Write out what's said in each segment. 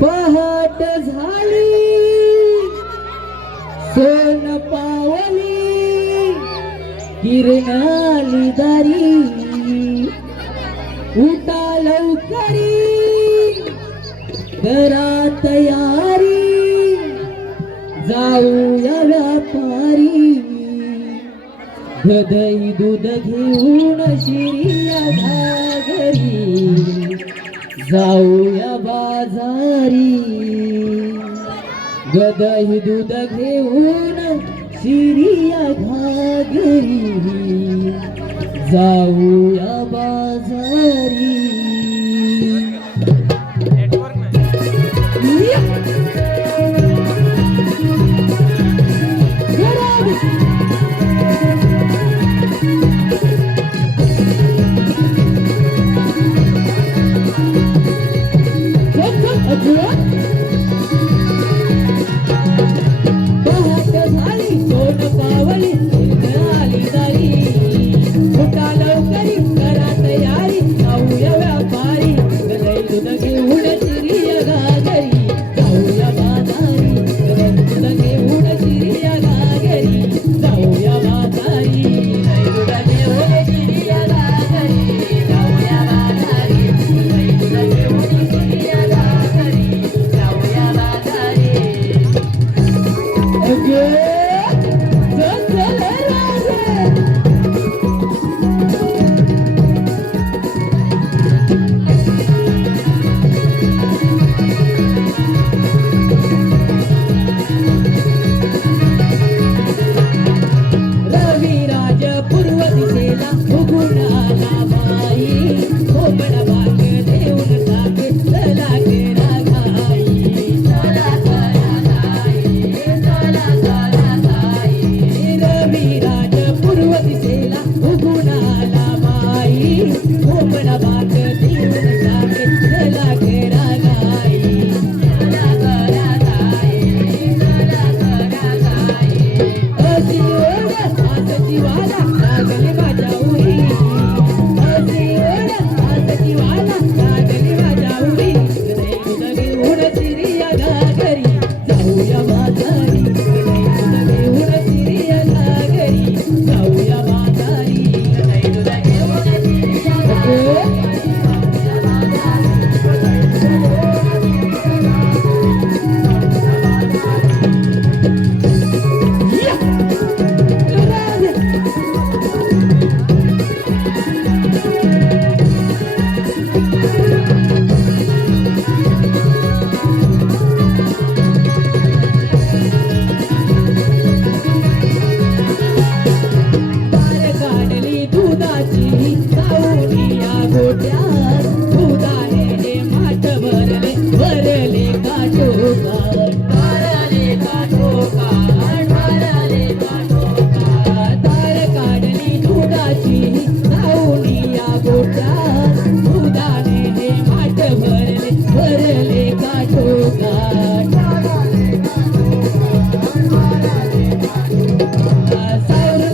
पहाट झाली सोन पावली किरणाली दारी उठा लवकरी करा तयारी जाऊया व्यापारी गदई दूध घेऊन शिरिया घागरी जाऊया बाजारी गदई दूध घेऊन शिरिया घागरी जाऊया बाजारी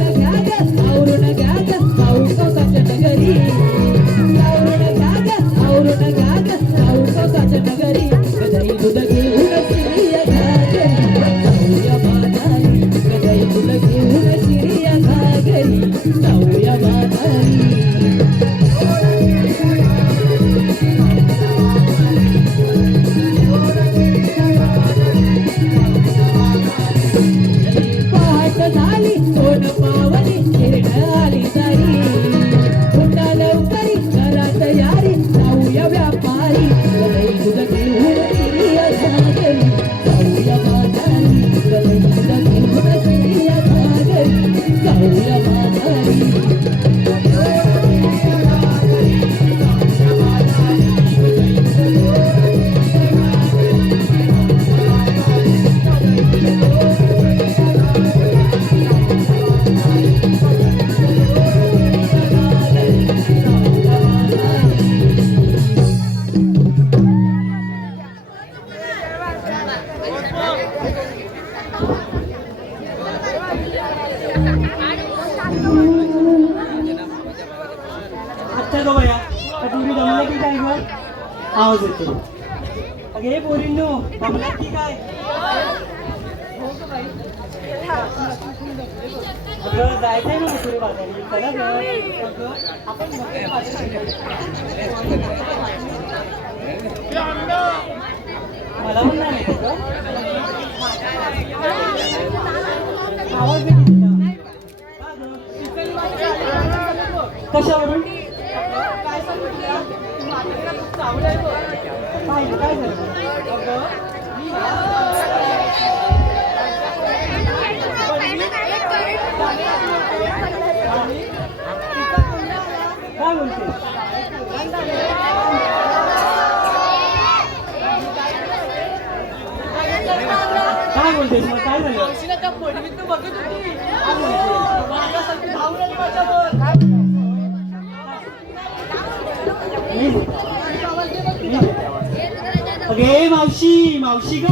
सावरून घ्या सावरून तू काय ग आवाज येतो अगे पोरींनो थांबला की काय अगं जायचंय ना मथुरे बाजारी चला ग अगं आपण मथुरे बाजारी मला पण नाही माहिती ग आवाज येतो तुला. कशावरून काय सांगितलं काय झालं काय बोलते काय बोलते मग काय झालं अगे मावशी मावशी ग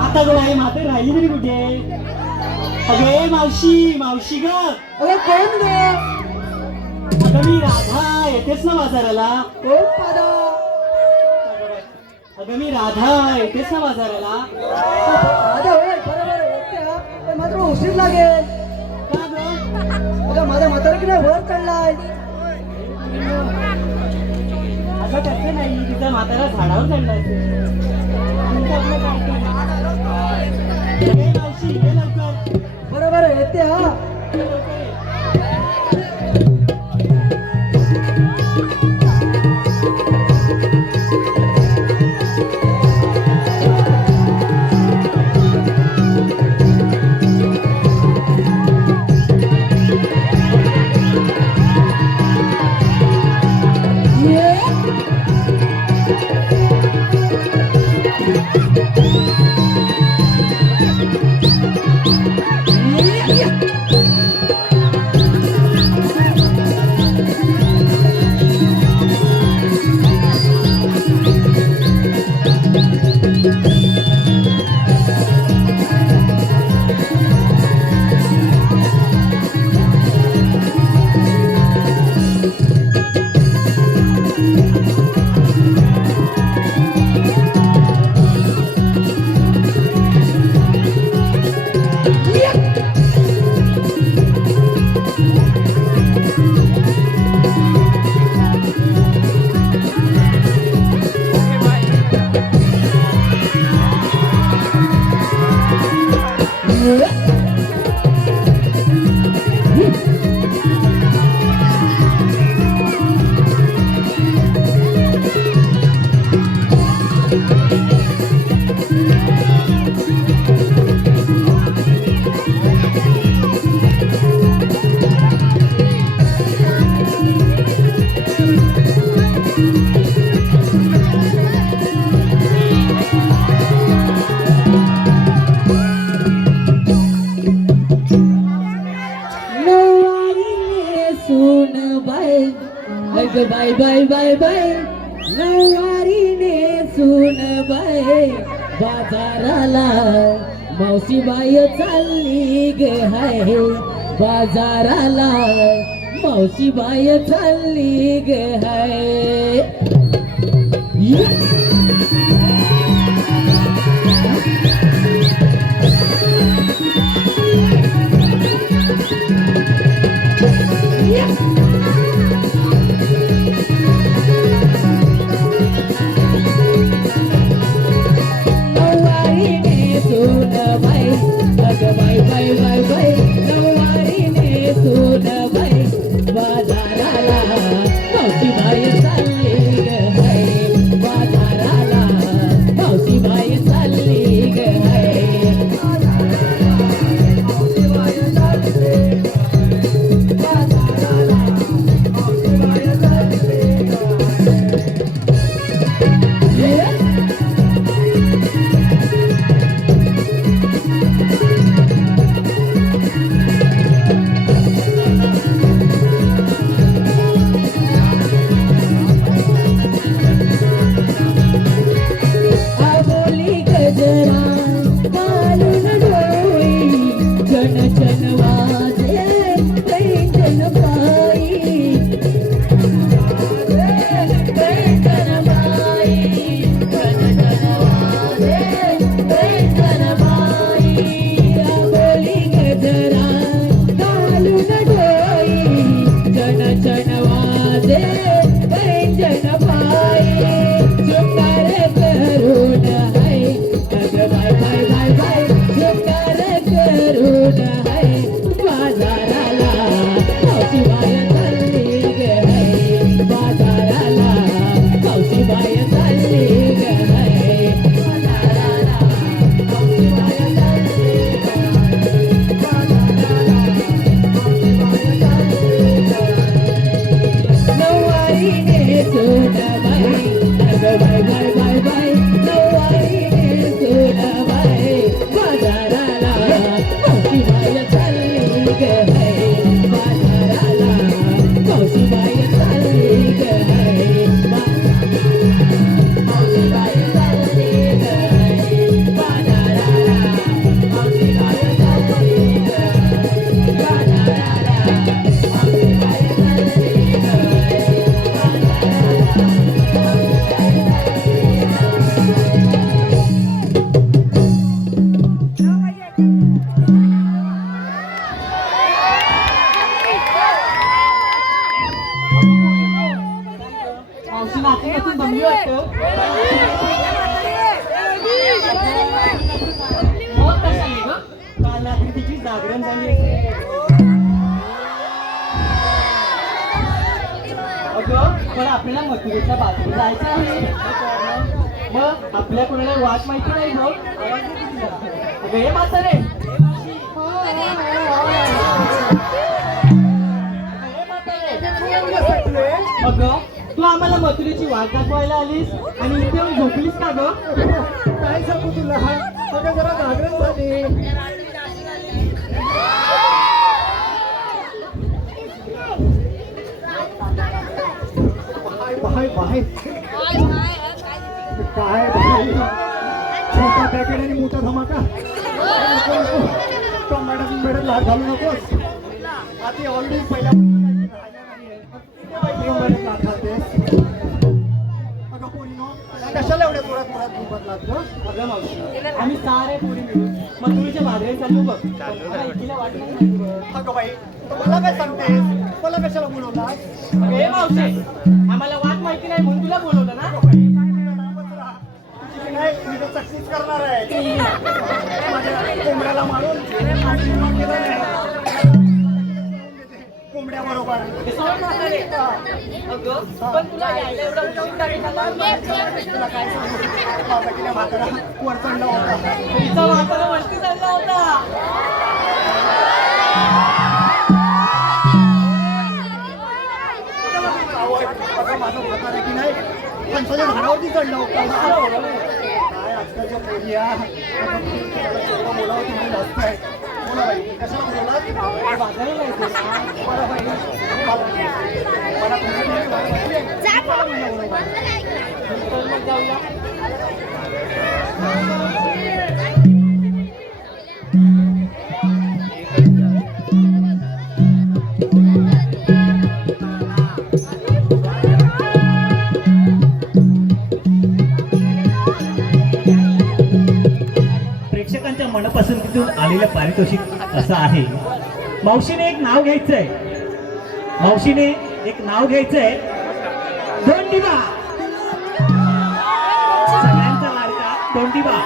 आता ग बाई मात्र राहिली तरी कुठे अगे मावशी मावशी ग अरे कोण गे अगं मी राधा येतेच ना बाजाराला कोण पादा अगं मी राधा येतेच ना बाजाराला माझा होय बरोबर येते हा पण मात्र उशीर लागेल का ग अगं माझा म्हातारकीने वर चढलाय असं कसं नाही तिचा म्हातारा झाडावर चढला असेल तुमचं आपलं काय अगे मावशी ये लवकर बरोबर येते हा लवकर ये. बाय बाय बाय बाय नवारीने सुन बाय बाजाराला मावशी बाय चालली ग हाय बाजाराला मावशी बाय चालली ग हाय बाजाराला मावशी बाई चालली ग हाय बाजाराला सोडाबाई अगं बाय बाय बाय बाय नऊवारीने सोडाबाई बाजाराला मावशीबाई चालली ग हाय बाजाराला मावशीबाई चालली ग हाय मावशीबाई चालली ग हाय बाजाराला मावशीबाई चालली ग बाजाराला मावशीबाई चालली ग मावशी नाचून नाचून दमली वाटतं. मग कशाने ग? काल रात्री तिची जागरण झाली असेल. अगं पण आपल्याला मथुरेच्या बाजूला जायचं आहे. मग आपल्या कोणाला वाट माहिती नाही बघ. अगं हे म्हातारे अगं तू आम्हाला मथुरेची वाट दाखवायला आलीस आणि इथे येऊन झोपलीस का ग? काय सांगू तुला अगं जरा जागरण झाली. बाय बाय काय बाय छोटा पॅकेट आणि मोठा धमाका. टोमॅटो मेडल लाट घालू नकोस. आधी ऑलरेडी पहिल्या लाट घालतेस. अगं पोरीनो कशाला एवढ्या जोरात बदलात ग? अगं मावशी आम्ही सारे पोरी मिळून मथुरेच्या बाहेर चाललो बघ. मला इकडे वाट नाही झाली बघ. अगं बाई तू मला काय सांगतेस? मला कशाला बोलवलास? अगं हे मावशी आम्हाला वाट माहिती नाही म्हणून तुला बोलवलं ना. नाही मी तर सक्सेस करणार आहे. माझ्या कोंबड्याला मारून आशीर्वाद केला नाही. कोंबड्या बरोबर हे सोड म्हातारे. अगं पण तुला यायला एवढा उशीर का झाला? तुला काय सांगू माझा किल्ला म्हातारा वर चढला होता. तिचा म्हातारा वरती चालला होता. अगं माझं म्हातारा की नाही फणसाच्या झाडावरती चढला होता. काय आजकालच्या पोरी बोलावं तुम्ही जास्त आहे. बोला बाई कशाला बोलवलात? बाजाराला येते ना. बरं बाई मला तर मग जाऊया. प्रेक्षकांच्या मनपसंतीतून आलेलं पारितोषिक असं आहे. मावशीने एक नाव घ्यायचंय. मावशीने एक नाव घ्यायचंय. दोंडीबा. सगळ्यांचा लाडका दोंडीबा.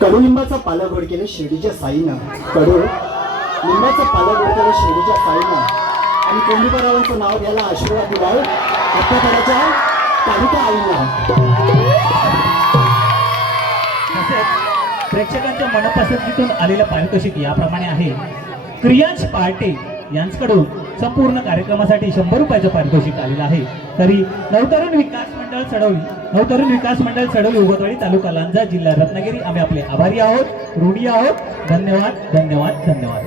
कडुलिंबाचा पाला गोड केलं शिर्डीच्या साईनं. लिंबाचा पाला गोड केलं शिर्डीच्या साईनं. आणि कोंडीपरावांचं नाव घ्यायला आशीर्वाद दिलाय अत्याचाराच्या कालिका आईनं. तसेच प्रेक्षकांच्या मनपसंतीतून आलेलं पारितोषिक याप्रमाणे आहे. क्रियांश पहाटे यांच्याकडून संपूर्ण कार्यक्रमासाठी 100 रुपयाचं पारितोषिक आलेलं आहे. तरी नवतरुण विकास मंडळ चढवली उगवतवाडी तालुका लांजा जिल्हा रत्नागिरी आम्ही आपले आभारी आहोत, ऋणी आहोत. धन्यवाद धन्यवाद धन्यवाद.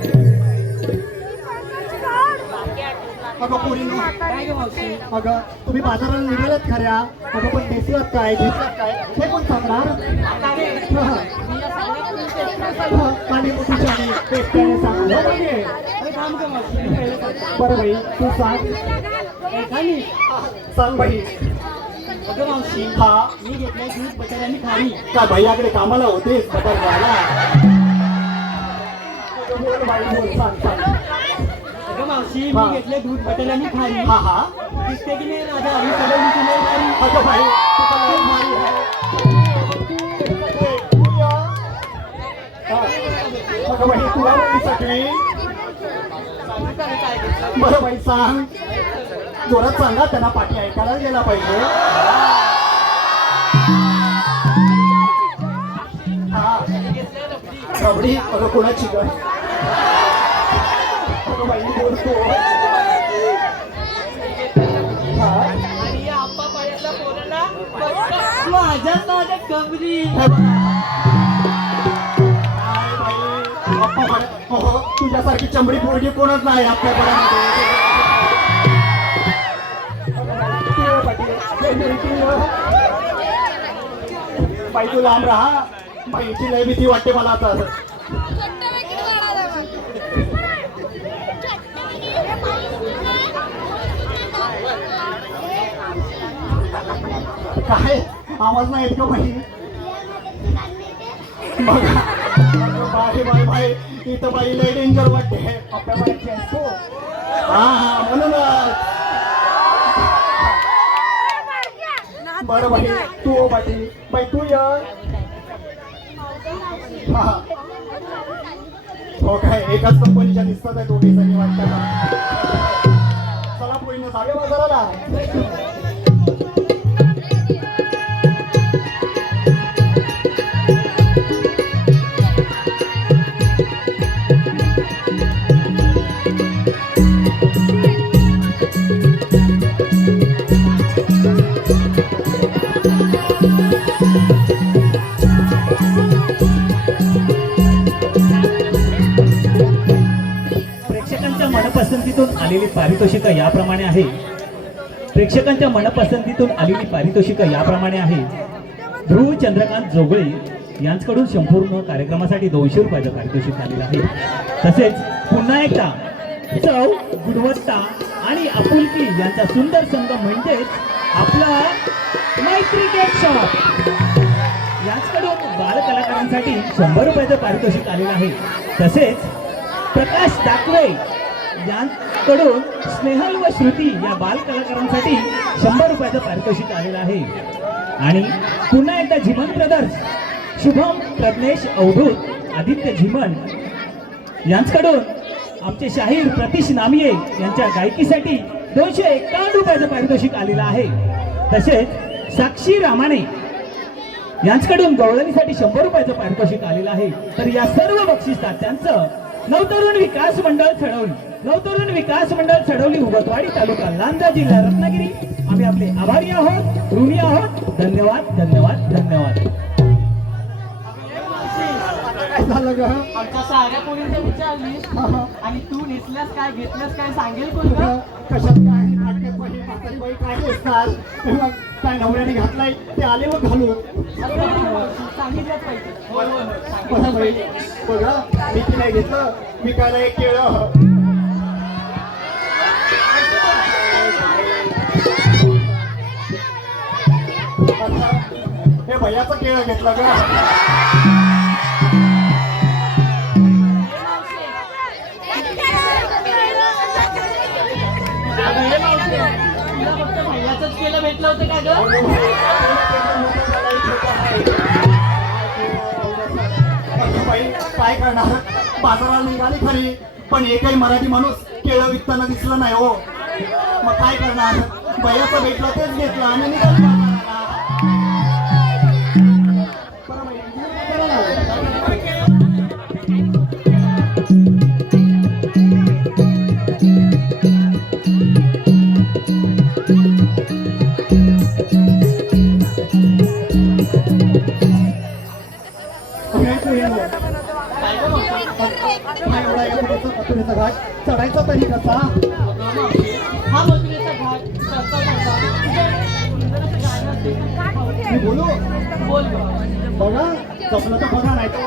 अगं पोरीनो काय ग मावशी? अगं तुम्ही बाजाराला निघालात खऱ्या. अगं पण नेसलात काय घेतलात काय हे कोण सांगणार? आणि मोठीच्या आणि एकट्याने सांग. हो म्हणजे अरे थांब ग मावशी मी पहिलं सांगतो. बरं बाई तू सांग. खाली सांग बाई. अगं मावशी हा मी घेतलंय दूध बटर आणि खारी. का भैयाकडे कामाला होतेस बटर व्हायला? बोल बाई बोल सांग सांग. अगं मावशी हा. मी घेतलंय दूध बटर आणि खारी. हा हा दिसते की नाही राजा आम्ही चढवली तुला खारी. अगं बाई तू तर लई भारी आहे. अगं बाई तुला सगळी सांगू का मी काय घेतलं? बरं बाई सांग. जोरात सांगा, त्यांना पाठी ऐकायला गेला पाहिजे. हा रबडी अगं कोणाची ग? अगं बाई बोलतो. हा आणि या आप्पा पायातल्या पोराला माझ्याच नावाच्या कबरी. तुझ्यासारखी चमडी पोरगी कोणच नाही आपल्या बाई. तू लांब राहा बाईची लय भीती वाटते मला आता. काय आवाज नाही येत का बाई? बाई बाई बाई इथं बाई लय डेंजर वाटते आपल्या बाईची असतो. हा हा म्हणूनच. बरं बाई तू बाई बाई तू ये. हा हो काय एकाच कंपनीच्या दिसतात आहे दोघी जणी वाटतात. चला पोरीनं जाऊया बाजाराला. प्रेक्षकांच्या मनपसंतीतून आलेली पारितोषिकं याप्रमाणे आहे. प्रेक्षकांच्या मनपसंतीतून आलेली पारितोषिकं याप्रमाणे आहे. ध्रुव चंद्रकांत जोगळे यांच्याकडून संपूर्ण कार्यक्रमासाठी 200 रुपयाचं पारितोषिक आलेलं आहे. तसेच पुन्हा एकदा चव, गुणवत्ता आणि आपुलकी यांचा सुंदर संघ म्हणजेच आपला मैत्री केक शॉप यांच्याकडून बाल कलाकारांसाठी 100 रुपयाचं पारितोषिक आलेलं आहे. तसेच प्रकाश दाकवे यांकडून स्नेहल व श्रुती या बाल कलाकारांसाठी 100 रुपयाचं पारितोषिक आलेलं आहे. आणि पुन्हा एकदा झिमन ब्रदर्स, शुभम प्रज्ञेश अवधूत, आदित्य झिमन यांच्याकडून आमचे शाहीर प्रतीश नामिये यांच्या गायकीसाठी 251 रुपयाचं पारितोषिक आलेलं आहे. तसेच साक्षी रामाणे यांच्याकडून गवळणीसाठी 100 रुपयाचं पारितोषिक आलेलं आहे. तर या सर्व बक्षिसात त्यांचं नवतरुण विकास मंडळ चढवली उगतवाडी तालुका लांजा जिल्हा रत्नागिरी आम्ही आपले आभारी आहोत, ऋणी आहोत. धन्यवाद धन्यवाद धन्यवाद. काय झालं ग? आमच्या साऱ्या पोरींच्या विचारलीस आणि तू नेसल्यास काय घेतल्यास काय सांगेल कोण ग? कशात काय नाटकात बाई म्हातारी बाई काय दिसतात? मग काय नवऱ्याने घातलाय ते आले मग घालू. सांगितलंच पाहिजे. बघा बाई बघा मी ती नाही घेतलं मी कायला एक केळं. हे भैयाचं केळं घेतलं का? तुला फक्त भैयाचंच केलं भेटलं होतं का ग? बाई काय करणार बाजाराला निघाली खरी पण एकही मराठी माणूस केळं विकताना दिसलं नाही हो. मग काय करणार भैयाचं भेटलं तेच घेतलं आणि निघाली घाट चढायचा तरी कसा? हा मथुरेचा घाट चढता मी बोलू बोल बघा जपलं तर बघा नाही तर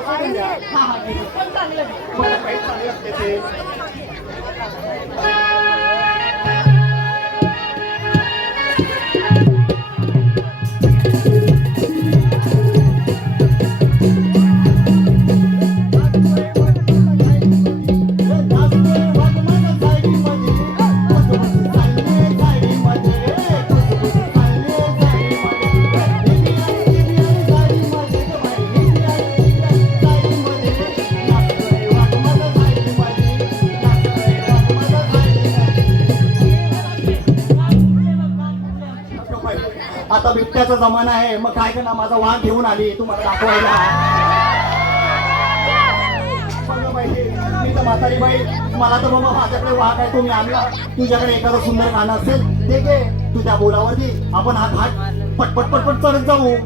हा हा पण चांगलं मला काही चांगलं असते ते. आता बिबट्याचा जमाना आहे, मग काय करणार, माझा वाघ घेऊन आली तुम्हाला दाखवायला. बघा बाई, मी तर म्हातारी बाई, मला तर बाबा माझ्याकडे वाघ आहे, तुम्ही आणला. तुझ्याकडे एखादं सुंदर गाणं असेल ते घे, तू त्या बोलावरती आपण हा घाट पटपट पटपट चढत जाऊ.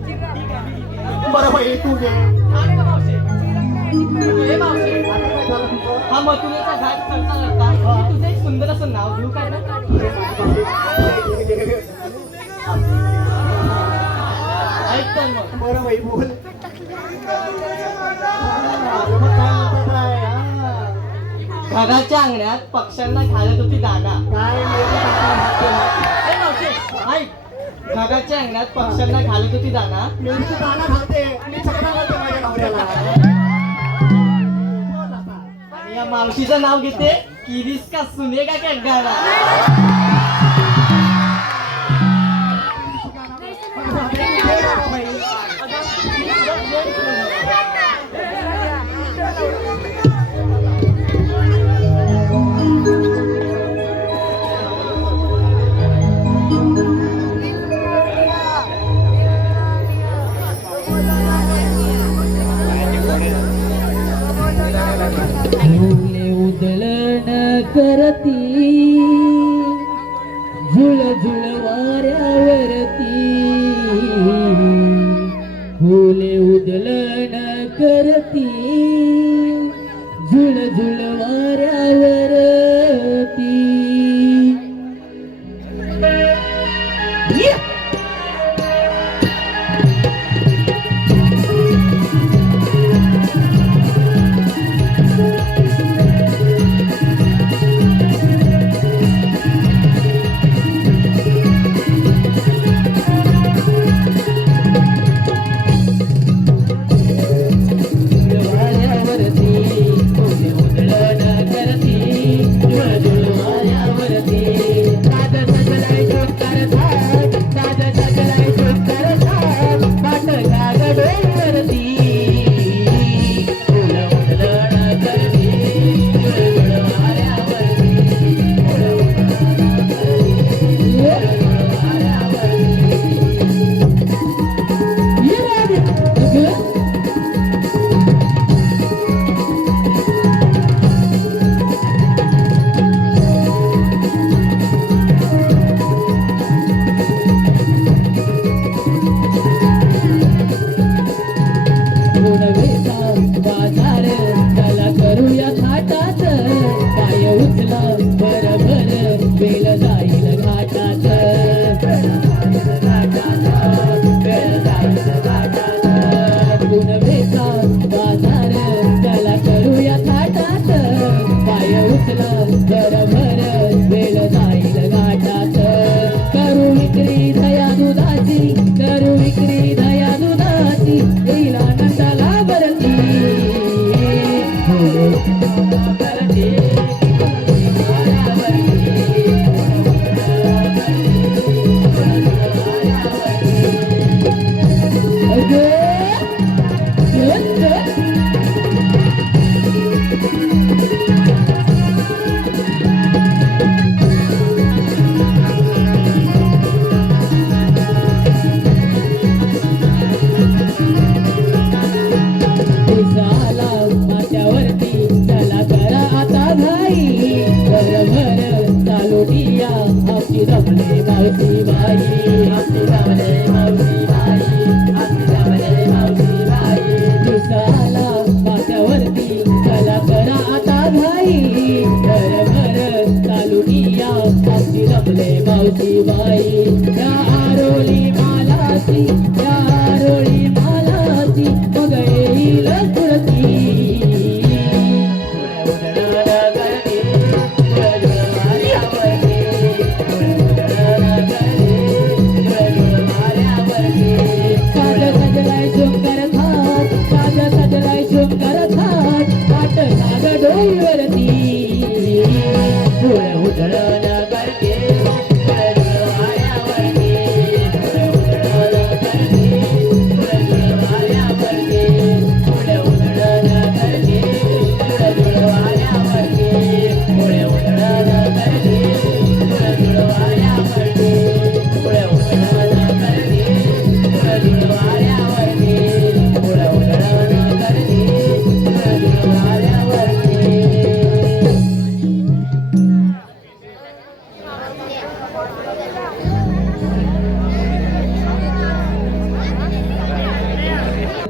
बरं बाई तू घे. आणि का मावशी? हे मावशी, आता काय झालं तुझं? हा मथुरेचा घाट चढता चढता मी तुझं एक सुंदर असं नाव घेऊ काय ना? ऐक तर मग. बरं बाई बोल. मग काय म्हणतात काय? हा. घराच्या अंगणात पक्ष्यांना घालत होती दाना. काय माहिती काय म्हणते? ए मावशी, ऐक. घराच्या अंगणात पक्ष्यांना घालत होती दाना. मी तू गाणं घालते, मी चकना घालते माझ्या नवऱ्याला. बोल आता. आणि या मावशीचं नाव घेते किरीस का सुनेगा क्या गाना. फुले उधळण करती झुळ झुळ वाऱ्यावरती. फुले उधळण करती झुळ झुळ वाऱ्यावरती.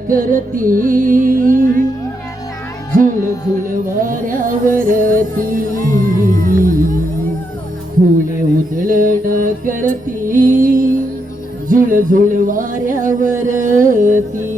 करती झुळ झुळ वाऱ्यावरती फुले उधळण करती झुळ झुळ वाऱ्यावरती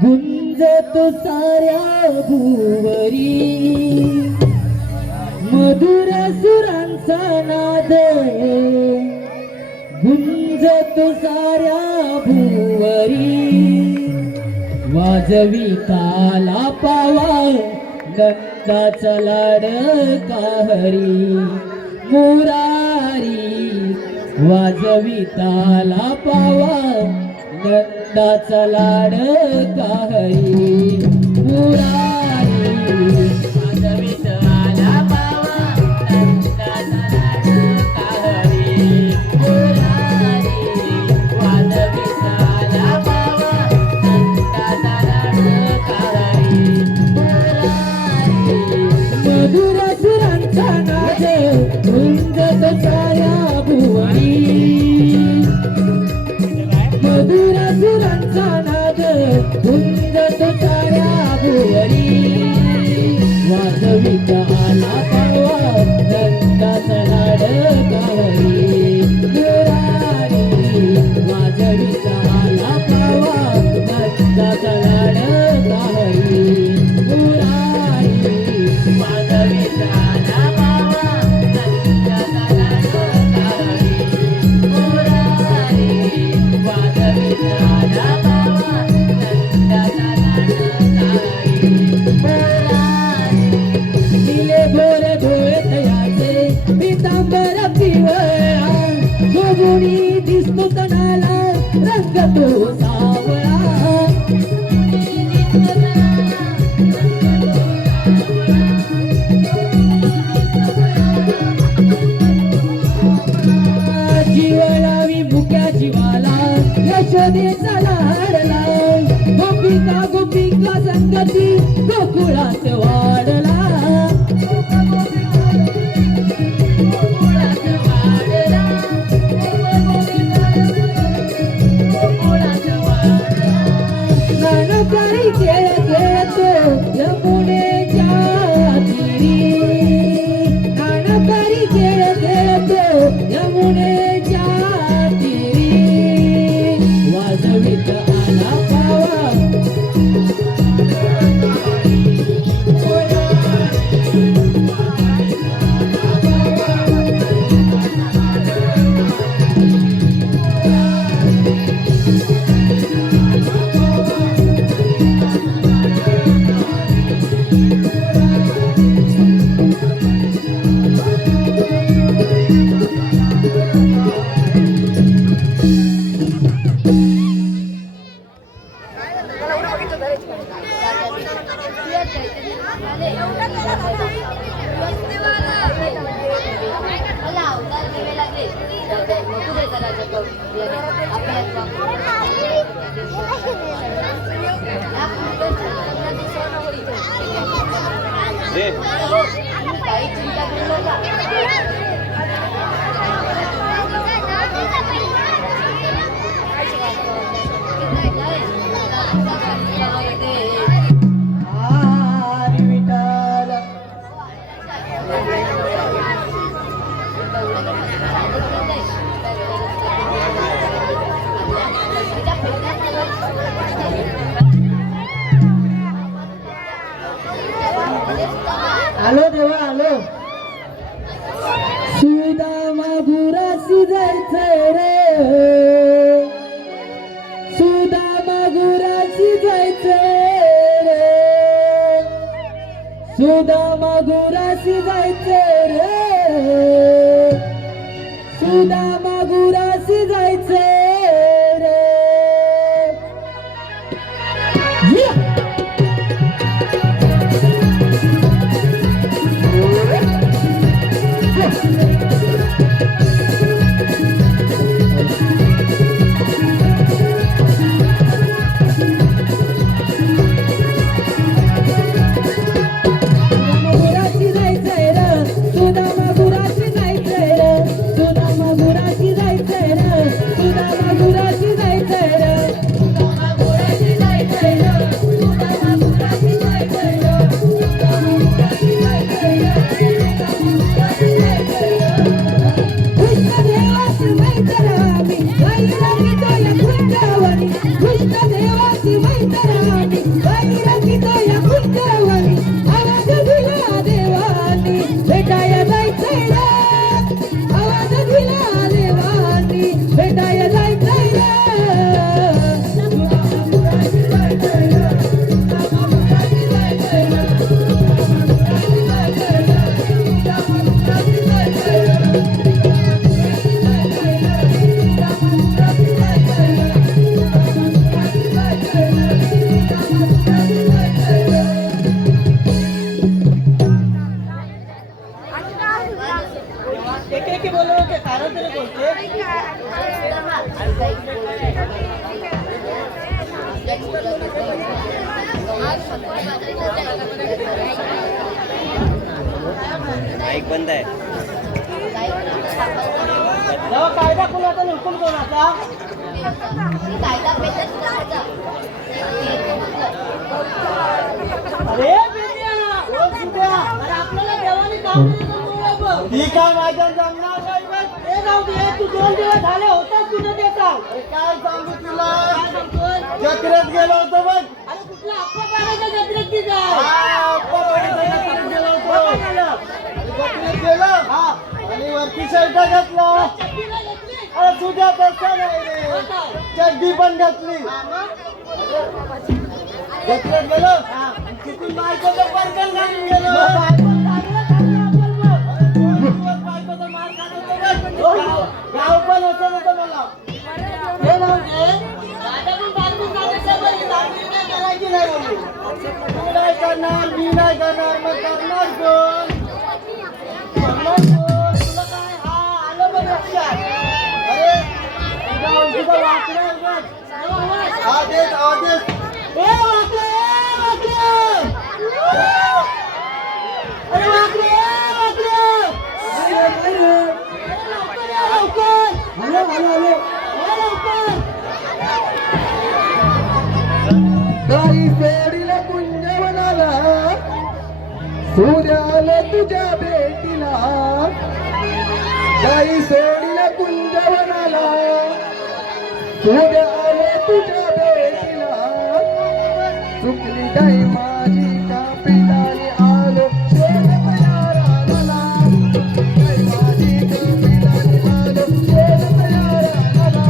गुंजतो साऱ्या भुवरी मधुर सुरांचा नाद गुंजतो साऱ्या भुवरी वाजवी ताला पावा नंदाचा लाडका हरी मुरारी वाजवी ताला पावा नंदाचा लाडका हरी मुरारी वाजवी ताला पावा नंदाचा लाडका हरी मुरारी वाजवी ताला पावा नंदाचा लाडका हरी मुरारी मधुर सुरांचा नाद गुंजतो साऱ्या भुवरी मधुर सुरांचा नाद गुंजतो साऱ्या भुवरी वाजविता आला पावा नंदाचा लाडका हरी मुरारी वाजविता आला पावा नंदाचा लाडका हरी मुरारी वाजविता आला पावा नंदाचा लाडका हरी मुरारी वाजविता आला पावा नंदाचा लाडका हरी मुरारी दिले भोर डोळे तयाचे पितांबर पिवळा शोभुनी दिसतो तनाला रंग तो सावळा जीवलावी मुक्या जीवाला यशोदेचा लाडला गोपिका गोपिका संगती गोकुळात वाढला नानकरी खेळ खेळतो यमुनेच्या तीरी नानकरी खेळ खेळतो यमुनेच्या तीरी वाजवित आला पावा काही चिंता करू हरी विठ्ठल आलो देवा आलो सुदामा गुराशी जायचंय रे सुदामा गुराशी जायचंय रे सुदामा गुराशी जायचंय रे सुदामा गुराशी जायचंय रे Yeah! एक बोलो के कारण तरी बोलते माईक बंद आहे. जेव्हा कायदा कोणाचा हुकूम कोणाचा कायदा पेटत नव्हता अरे बिंद्या, ओ सुद्या, अरे आपल्याला देवाने काम दिलं बघ. ठीक आहे माझ्या जमणार नाही बघ. हे जाऊ दे, तू 2 दिवस झाले होतास तुझं ते काम. काय सांगू तुला काय सांगतोय? जत्रेत गेलो होतो बघ. अरे कुठला अप्पा पाण्याच्या जत्रेत की काय? जत्रेत गेलो काय होतो. झालं? जत्रेत गेलो आणि वरती शर्ट घातला. चड्डी नाही घेतली? अरे तुझ्या तसं नाही रे, हो काय? चड्डी पण घातली. हा मग? जत्रेत गेलो तिथून बायकोचं पर्कल घालून गेलो. मग बायको चांगलं चांगलं असेल मग. अरे 2 दिवस बायकोचा मार खात होतो बघ. गाव पण होतं मला. हे जाऊ दे, दादा पण बायको सांगितलं बघ, ही चांगली नाही करायची नाही म्हणून. तू नाही करणार, मी नाही करणार, मग करणार कोण? करणार कोण? तुला काय हा आलं बघ लक्षात. अरे तुझ्या माणसाचा वाकडा आहे बघ. आदेश आदेश. ए वाकडे, अरे वाकडे, लवकर या, लवकर. या लवकर. काही सोडीला कुंजवनाला, सूर्याला तुझ्या भेटीला. काही सोडीला कुंजवनाला, सूर्याला तुझ्या भेटीला. चुकली काही माझी कापिलाने आलो शोधत याराला. काही माझी कापिलाने आलो शोधत याराला.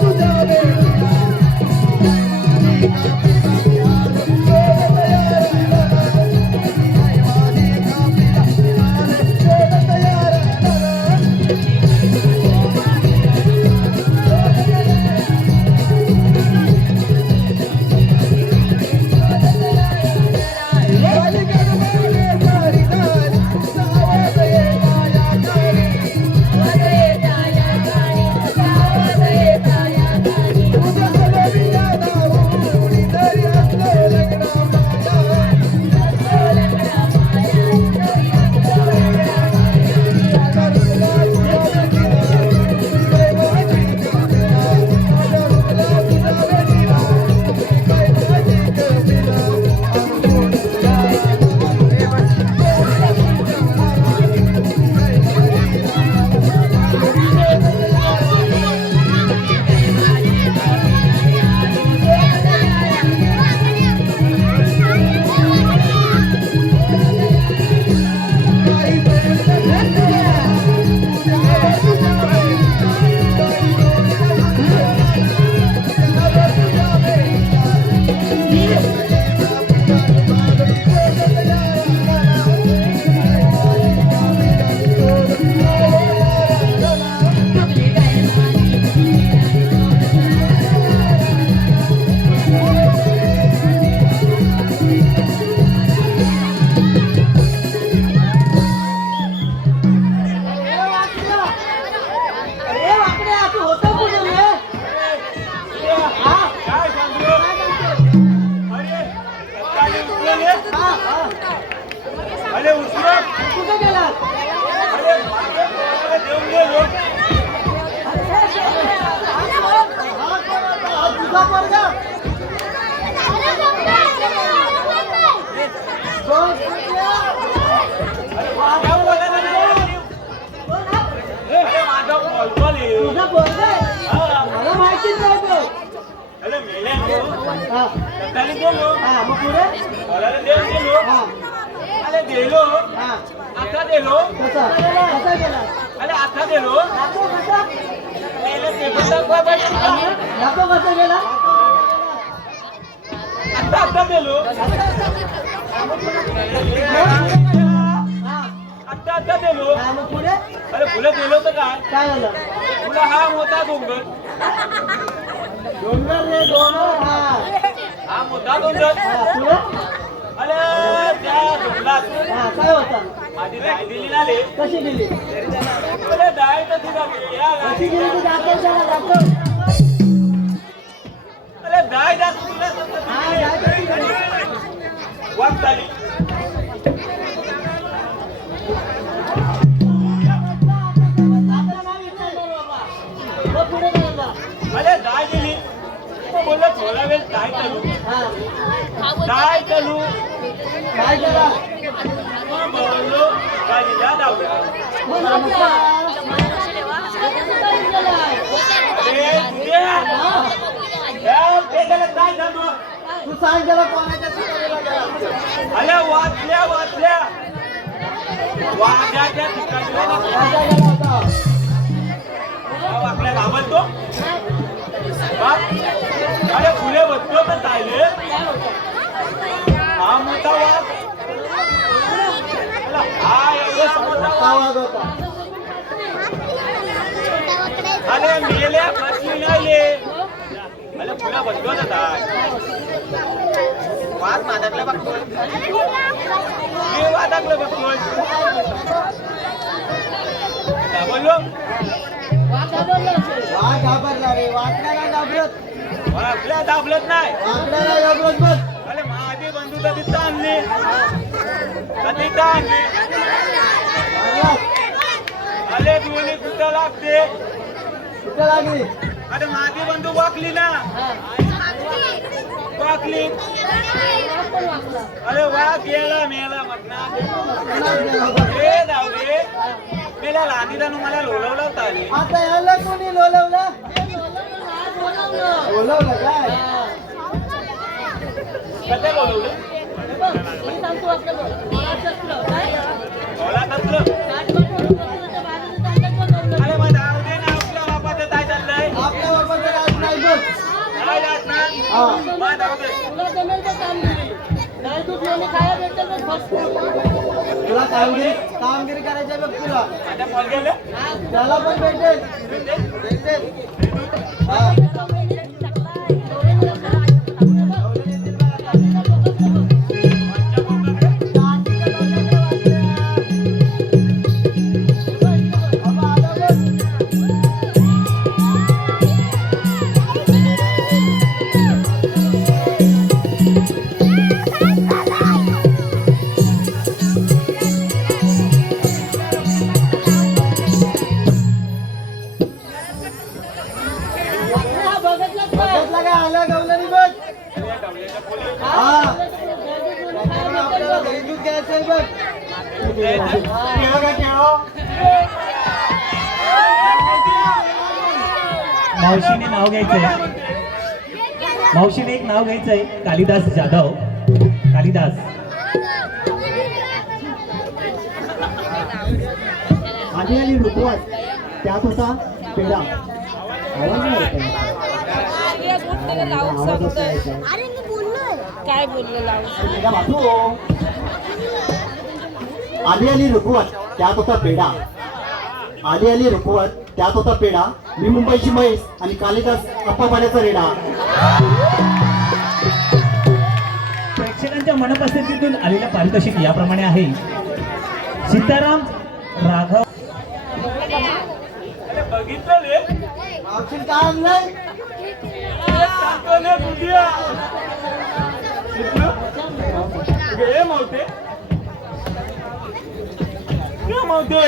तुझ्या हा हा अरे उशिरा कुठे गेलात अरे देऊन गेलो हा तुझा पोरगा कोण? माझा बोलायला नाही अरे माझा बॉल तुझा पोरगा आहे? मला माहितीच नाही तो. अरे मेले हा त्याने गेलो हा मग पुढे मला देऊन गेलो हा अरे गेलो हा आता गेलो कसा गेला अरे आता गेलो दाखव कसा मेले ते बंदा दाखव कसा गेला आता गेलो हा आता गेलो हा मग पुढे अरे फुलं गेलो तर काय काय झालं तुला हा मोठा डोंगर डोंगर रे डोंगर हा हा मोठा डोंगर हा पुढे अरे त्या डोंगरात हा काय होता माझी गाय दिली ना रे कशी गेली अरे गाय तर तुला या कशी गाय गेली ती दाखव त्याला दाखव अरे गाय दाखव तुला हा काय कशी गेली वाट झाली मग पुढे काय झालं? अरे गाय दिली बोललो थोडा वेळ काय चालू हा काय चालू काय केला मग बोललो गाडीला धावला मग नका. अरे त्या पेट्याला काय झालं तू सांग त्याला कोणाच्या ठिकाणी गेला. अरे वाचल्या वाघाच्या ठिकाणी राजा गेला होता. आपल्या घाबरतो अरे फुले बसतो तर चालले हा मोठा वाघ हा एवढं समोरचा का वाघ वाद होता अरे मेल्या बसली नाही अरे फुला बसतो ना वाघ मादाकलं बघतोय मी वादाकलं बघतोय काय बोललो वाघ घाबरला रे वाकड्याला घाबरत मला आपल्या दाबलत नाही वाकड्याला घाबरत बघ अरे माझी बंधू कधी आणली कधी का आणली अरे दोन्ही कुठं लागते कुठे लागली अरे माझी बंधू वाकली ना वाकली अरे वाघ गेला मेला मतना हे जाऊ दे मेला लहानी जाणू मला लोलवला होता आली आता याला कोणी लोलवलं बोलवलं काय कधी लोलवलं मला नसलं अरे मग जाऊ दे ना आपल्या बापाचं काय चाललंय आपल्या बाबाचं राज नाही बघ काय जात ना हा मग जाऊ दे तुला कामगिरी करायची आहे बघ तुला आता कॉल गेलं त्याला पण भेटेल भेटेल हा बघितलं काय आलं गवलनी बघ हा त्याच्याकडून आपल्याला घरी दूध घ्यायचंय बघ केळं काय केळं मावशीने नाव घ्यायचंय मावशीने एक नाव घ्यायचंय कालिदास जाधव कालिदास आधी आली रुकवत त्यात होता पेढा आवाज नाही येत आहे. आवाज होता यायचा. काय बोललो लावून पेढा बापू. आली आली रुकवत त्यात होता पेढा आली आली रुकवत त्यात होता पेढा मी मुंबईची म्हैस आणि कालिदास अप्पा पाण्याचा रेडा प्रेक्षकांच्या मनपसंतीतून आलेलं पारितोषिक याप्रमाणे आहे सीताराम राघव अरे बघितलं रे मावशी काय आणलंय सांगतो ना दुनिया मावते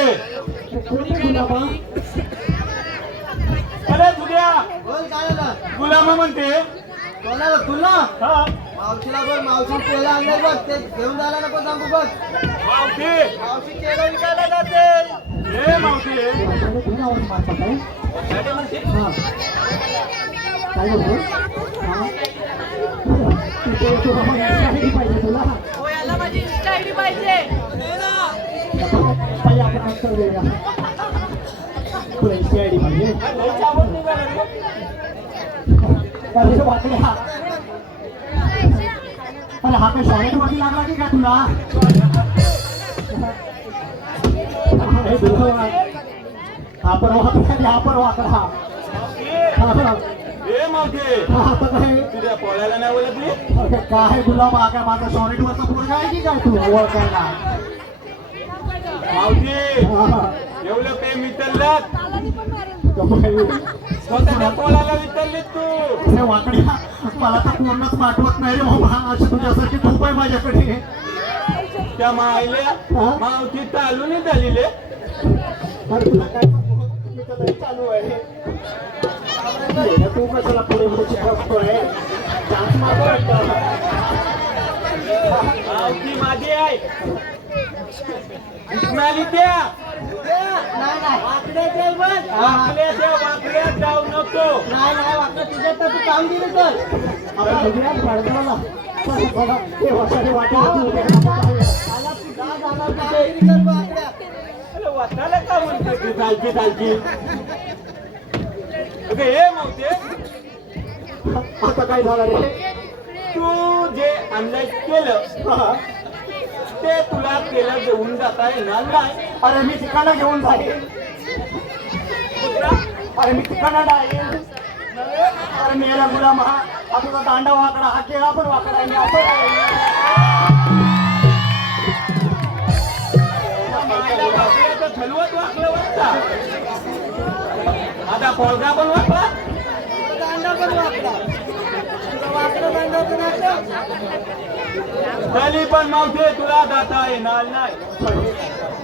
कोणते गुलाबा? अरे तुझ्या बोल काय झालं? गुलामा म्हणते कोणाला तुला हा मावशीला बोल, मावशी केला अंदर बघ, ते घेऊन जायला नको सांगू बघ. मावते मावशी केलं विकायला जाते. हे मावते आणि तुला आवाज मारता काय? काय म्हणते हा. काय बोलतो? हा. तू बाबा इंस्टा पाहिजे तुला. याला माझी इंस्टा आयडी पाहिजे. पहिले आपण उत्तर देऊया. तुला इंस्टा आयडी पाहिजे? अरे वाटल्या. अरे हा काय शॉर्ट मध्ये लागला की काय तुला? हे दुर्वा. हा पण वाकडा. हे मावते आता काय? तुझ्या पोळ्याला नाही ओळखली अरे काय गुलाबा काय माझा शॉर्ट वरचा पोरगा आहे की काय तू ओळखायला? मावते हा. एवढं प्रेम विचारलं तो काय? स्वतःच्या पोळाला विचारली तू अरे वाकड्या मला तर कोणच पाठवत नाही रे बाबा. अशी तुझ्यासारखी खूप आहे माझ्याकडे. त्या मायल्या मावती चालून झालेले अरे तुला काय सांगू? मी तर लई चालू आहे. तू कशाला पुढे बसतोय? डान्स मारतोय का? मावती माझी आहे इस्माली त्या नाही नाही वाकडे ते बघ. वाकड्यात जाऊ नको नाही नाही वाकडे तुझ्या तर तू काम दिलं तर. आपण बघूया भडकवला. चला, चला. ते वर्षाने वाटेल तू उद्या. आला तू जा जाणार कामगिरी कर वाकड्या. अरे वाटायला का म्हणते चालकी हे मावते आता काय झालं रे? तू जे अंदाज केलं हा. ते तुला केलं घेऊन जाता येणार नाही अरे मी ठिकाणा घेऊन जाईल. अरे मी ठिकाणा जाईल. अरे मेरा गुलाम हा तुझा दांडा वाकडा, हा केळा पण वाकडा आहे. मी असं ठलवत वाकलं वाटता आता पोळगा पण वाकला दांडा पण वाकडा. तुझा वाकडा दांडा पण वाकडा. तरी पण मावते तुला जाता येणार नाही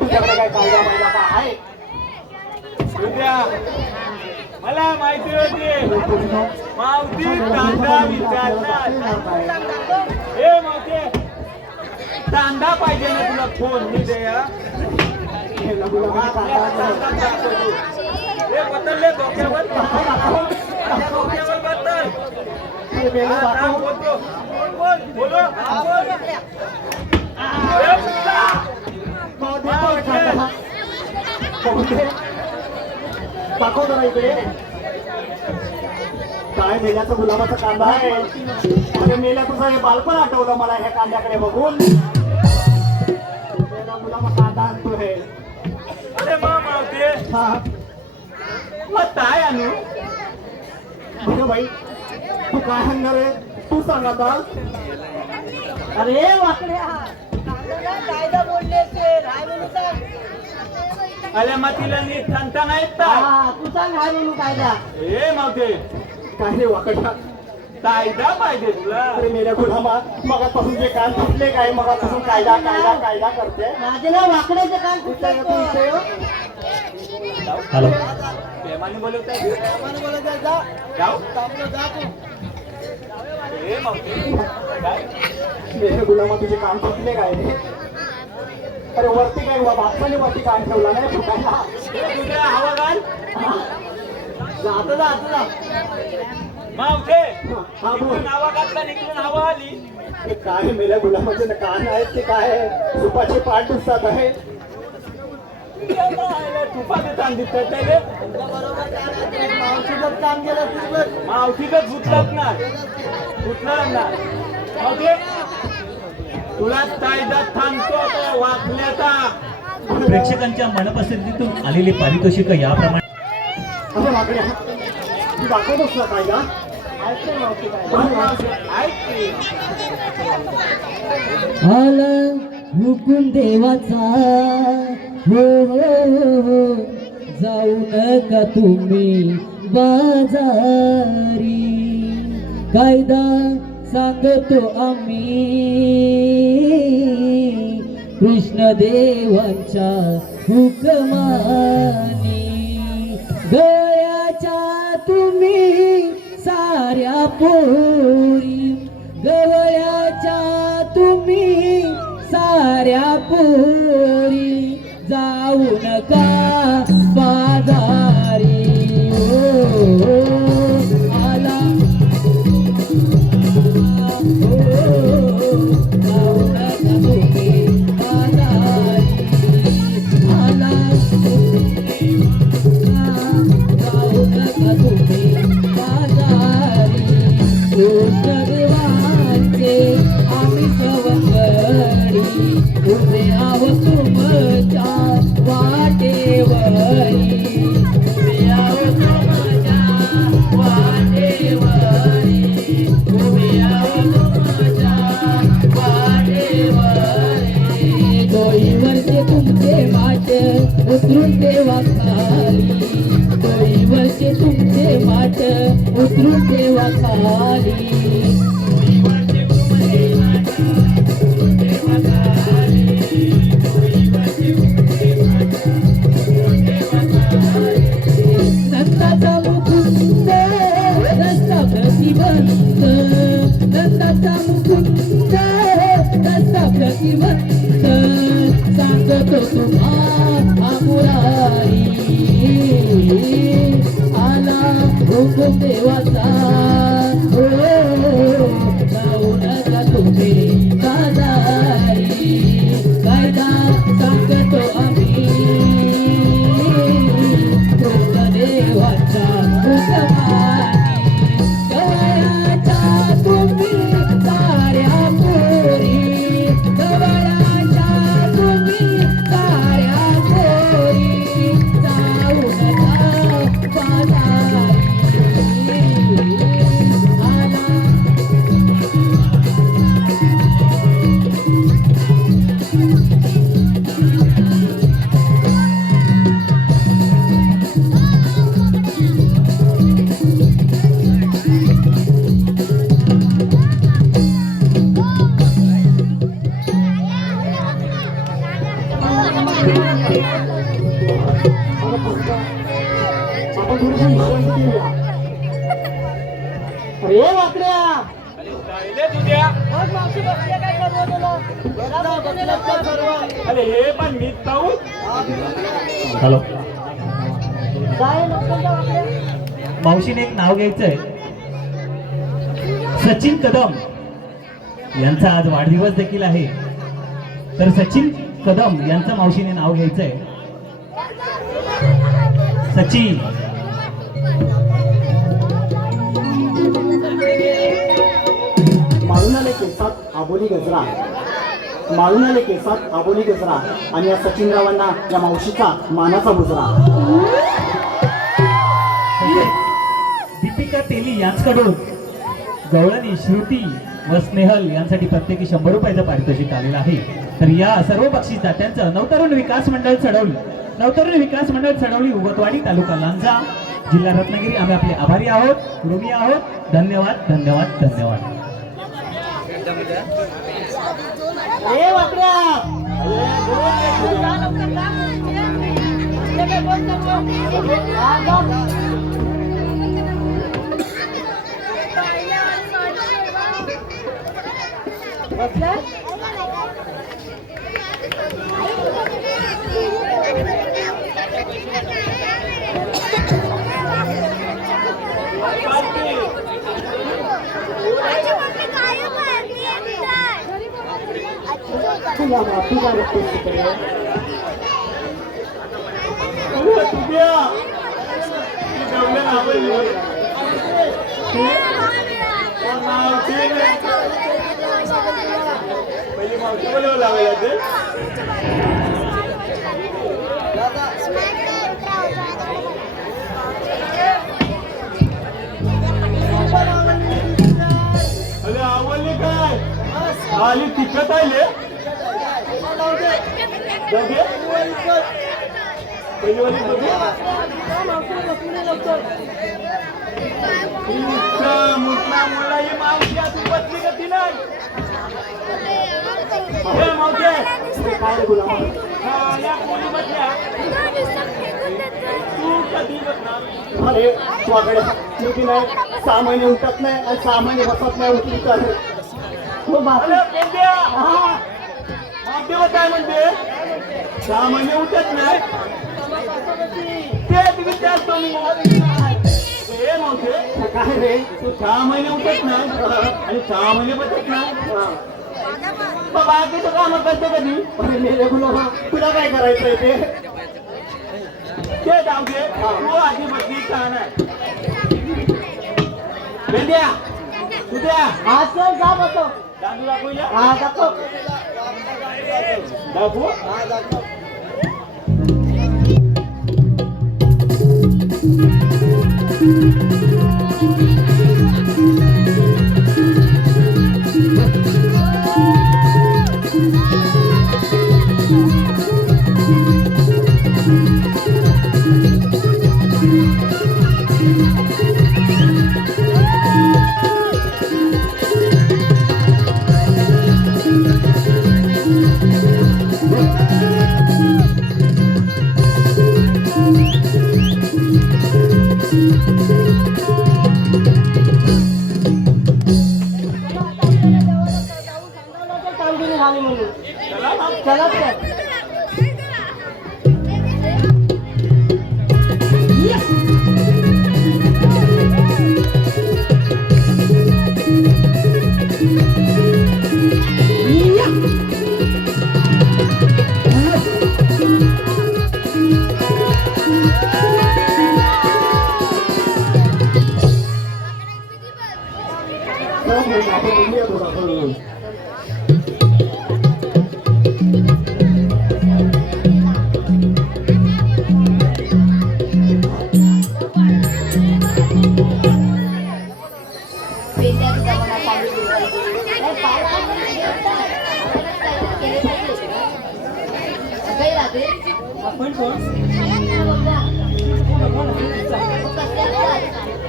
तुझ्याकडे काय कायदा पाहिला का आहे? उद्या मला माहिती होती मावती कांदा विचारणार हे मावते कांदा पाहिजे ना तुला फोन मी द्या हे बदलले डोक्यावर बदल बोलो दाखव जरा इकडे. काय मेल्याचा गुलाबाचा कांदा आहे. अरे मेल्या तुझं हे बालपण आठवलं मला ह्या कांद्याकडे बघून. मेला गुलाबा कांदा आणतो हे. अरे मावते हा. मग काय आणू अगं बाई तू काय आणणार आहे? तू सांग आता. अरे वाकड्या कायदा बोलले ते राय म्हणून सांग. अरे मग तिला नीट सांगता नाही येत का? हा तू सांग राय म्हणून कायदा. हे मावते काय रे वाकडा? कायदा पाहिजे तुला अरे मेल्या गुलामा मगापासून जे कान फुटले काय मगापासून कायदा कायदा कायदा करते. माझे ना वाकड्याचं कान कुठे तू इथे हो? हॅलो प्रेमाने बोलवताय बोलत जा जाऊ आपलं जा तू. हे मावते काय मेल्या गुलामा तुझे कान फुटले काय रे? अरे वरती काय बापसाने वरती कान ठेवला नाही फुटायला. हे तुझ्या हवा घाल जातो जा मावते हा बोल. इकडून हवा घातला इकडून हवा आली अरे काय मेल्या गुलामाचे कान आहेत ते काय सुपाचे पाठ दिसतात आहे. तुपाचं ताण दिसतात त्याले मावशीचं काम केलं तुझं. मावशीच फुटलंच ना फुटलं ना मावते तुला कायदा थांबतो आता वाचल्याचा प्रेक्षकांच्या मनपसंतीतून आलेले पारितोषिक याप्रमाणे अरे माकडे तू दाखवतोस ना कायदा? ऐक की. आला हुकूम देवाचा हो हो हो जाऊ नका तुम्ही बाजारी कायदा सांगतो आम्ही कृष्ण देवांच्या हुकमानी गळ्याच्या तुम्ही साऱ्या पोरी गवळ्याच्या तुम्ही साऱ्या पोरी जाऊ नका बाजारी हो आला जाऊ नका तुम्ही बाजारी आला जाऊ नका तुम्ही बाजारी देवांचे आम्ही सवंगडी उभे आहो तुमच्या वाटेवरी उभे आहो तुमच्या वाटेवरी उभे आहो तुमच्या वाटेवरी डोईवरचे तुमचे माट उतरून देवा खाली डोईवरचे तुमचे माट उतरून देवा खाली नंदाचा मुकुंद रस्ता प्रतिबंध नंदाचा मुकुंद रस्ता प्रतिबंध सांगतो तुम्हा मुरारी आला हुकुम देवाचा हो जाऊ नका तुम्ही बाजारी कायदा सांगतो आम्ही देवाचा हुकमानी गवळ्याच्या तुम्ही साऱ्या पोरी गवळ्याच्या तुम्ही साऱ्या पोरी जाऊ नका बाजारी आला आपण थोडीशी विश्रांती घेऊया. अरे वाकड्या राहिले तुझ्या मग मावशी बसली काय करू तुला बसलं का सर्व अरे हे पण मीच पाहू हॅलो काय नको का वाकड्या मावशीने एक नाव घ्यायचंय सचिन कदम यांचा आज वाढदिवस देखील आहे तर सचिन कदम यांचं मावशीने नाव घ्यायचंय सचिन माळून आले केसात आबोली गजरा माळून आले केसात आबोली गजरा आणि या सचिनरावांना या मावशीचा मानाचा मुजरा. दीपिका तेली यांच्याकडून गवळणी श्रुती व स्नेहल यांसाठी प्रत्येकी 100 रुपयाचं पारितोषिक आलेलं आहे. तर या सर्व बक्षीस दात्यांचं नवतरुण विकास मंडळ चढवली उगतवाडी तालुका लांजा जिल्हा रत्नागिरी आम्ही आपले आभारी आहोत ऋणी आहोत. धन्यवाद धन्यवाद धन्यवाद. ए वाकड्या तुला माफी मागते तिकडे. तुझ्या जेवढे नाव पहिली मावशी बोलव लावायला अरे आवडले काय आली तिखट आले पहिली वाली मुला ही मावशी तू बसली का ती नाही हे मावशे काय रे गुलाम या कोणी बसल्या तू कधी बसणार अरे स्वागडे मी की नाही 6 महिने उठत नाही आणि 6 महिने बसत नाही उठली तर हो बापरे अरे पेंड्या मावशे काय म्हणते 6 महिने उठत नाही ते विचारतो मी हे मावशे काय रे तू 6 महिने उठत नाही आणि 6 महिने बसत नाही बाकीचं काम करते कधी अरे मेरे गुलाम तुला काय करायचंय ते जाऊ दे तू आधी बसली छान आहे पेंड्या उद्या हा सर जा बसो दादू दाखवूया हा दाखव दाखवू कामगिरी झाली म्हणून चला मग. चला तर आपण कोण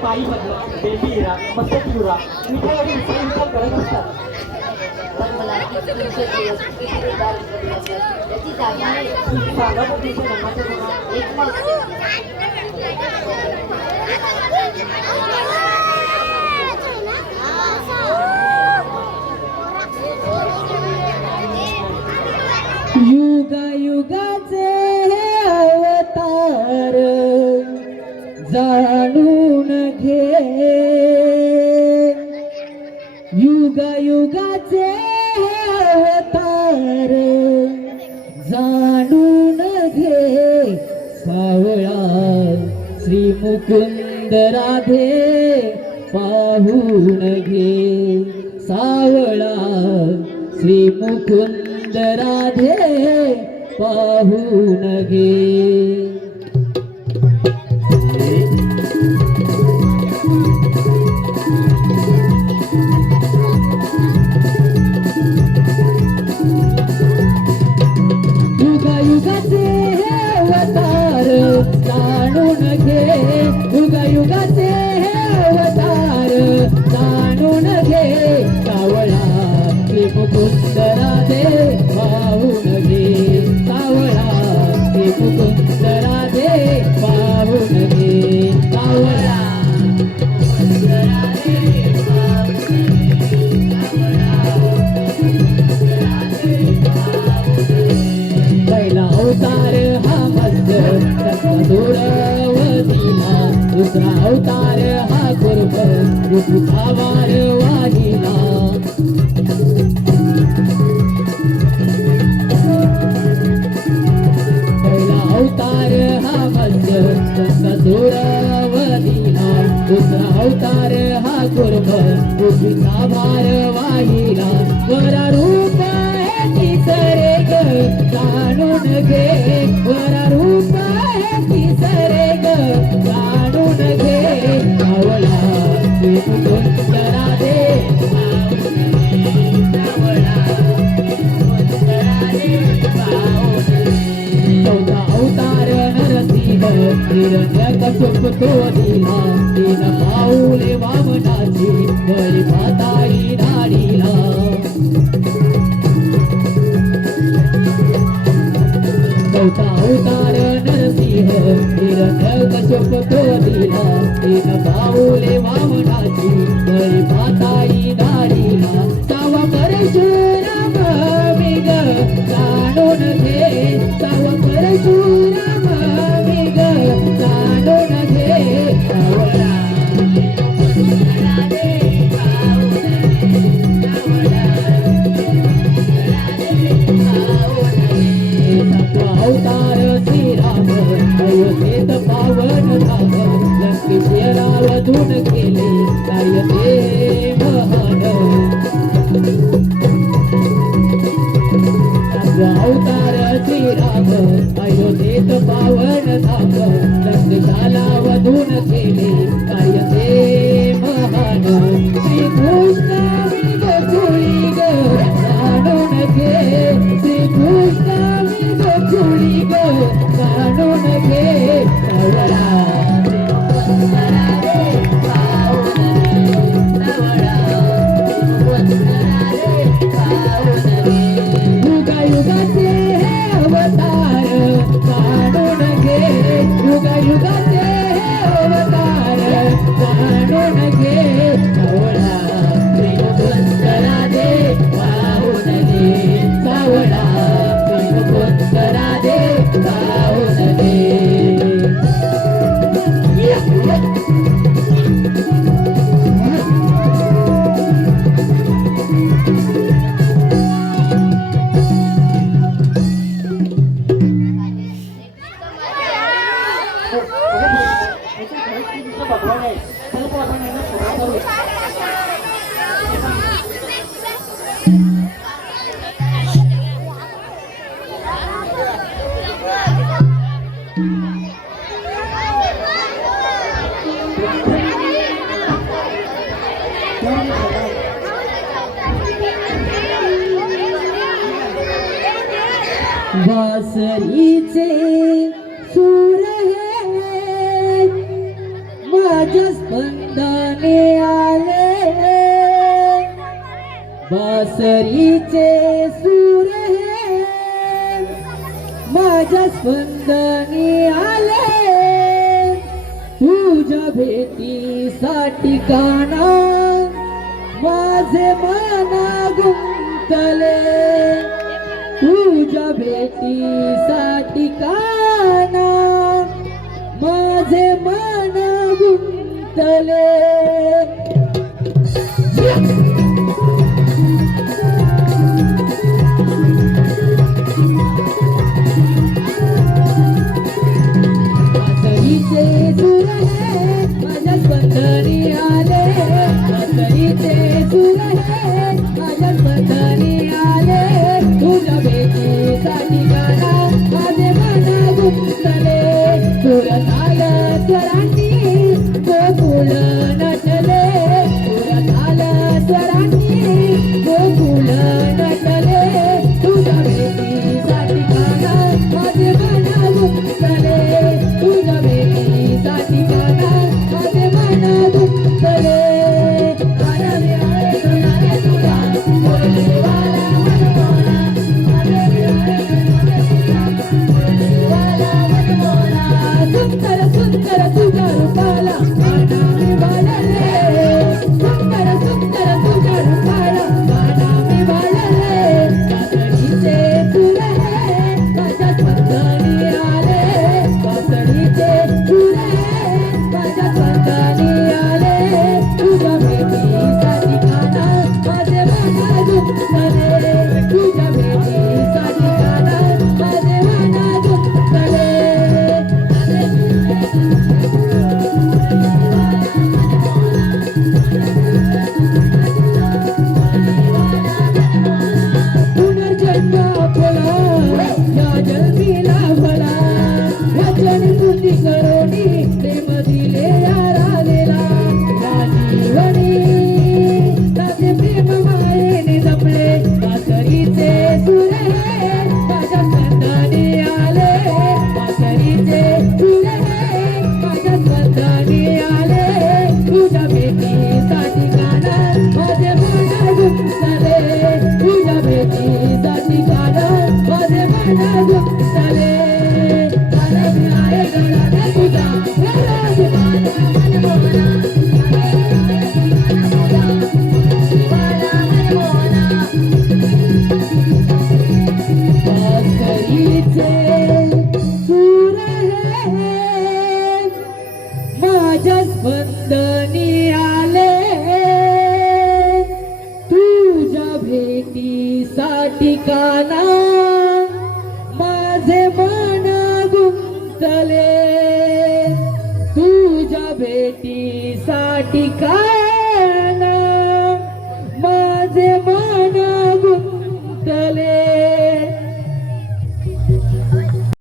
पायी बदला बेबी हिरा मस्तक हिरा मिठाई विचार करत असतात सांगा तर तिच्या नामाचं गुन्हा युगायुगाचे अवतार जाणून घे युगायुगाचे अवतार जाणून घे सावळा श्री मुकुंद राधे पाहून घे सावळा श्री मुकुंद राधे पाहून घे युगायुगाचे अवतार जाणून घे युगायुगाचे अवतार जाणून घे सावळा श्री मुकुंद राधे पाहून घे सावळा श्री मुकुंद राधे पाहून घे सावळा पहिला अवतार हा मस्त दूरवतीला दुसरा अवतार हा कुर्ब वार वाहिला पहिला अवतार हा मस्त दूरवतीला दुसरा अवतार हा कुर्ब वार वाहिला वरा रूप आहे तिसरे ग जाणून घे वरा रूप आहे तिसरे ग जाणून घे सावळा श्री मुकुंद राधे चौथा अवतार नरसिंह हिरण्यकशिप तो दिला तीन पाऊले वामनाची बळी माताई नाडीला हिरण्यकश्यप तो दिला एक पाऊले वामनाची बळी पाताई दाढीला सावा परशुराम वेग जाणून घे सावा परशुराम वेग जाणून घे सावळा अवतार श्रीराम अयोध्येत पावन धाम लंकेशला वधून केले कार्य ते महान अवतार श्रीराम अयोध्येत पावन धाम लंकेशाला वधून केले कार्य ते महान श्रीकृष्ण विगचुळी ग जाणून घे श्रीकृष्ण चुळी ग जाणून घे सावळा युगायुगाचे हे अवतार जाणून घे युगायुगाचे हे अवतार जाणून घे सावळा श्रीकृष्णला दे पाहून घे सावळा करा दे पाहून दे भगवान आहे चल आपण यांना सोडा करूया. बासरीचे सूर हे माझ्या स्पंदने आले बासरीचे सूर हे माझ्या स्पंदने आले तुझ्या भेटीसाठी काना माझे मना गुंतले तुझ्या भेटीसाठी काना माझे मन गुंतले बासरीचे सूर हे माझ्या स्पंदनी आले बासरीचे सूर हे माझ्या स्पंदनी आले तुझ्या भेटीसाठी गाणा माझे मन गुंतले सुरताल स्वरांनी गोकुळ नटले सुरताल स्वरांनी गोकुळ नटले तुझ्या भेटीसाठी गाणा माझे मन गुंतले तुझ्या भेटीसाठी गाणा माझे मन गुंतले ठिकाणा माझे मन गुंतले तुझ्या भेटीसाठी काना माझे मन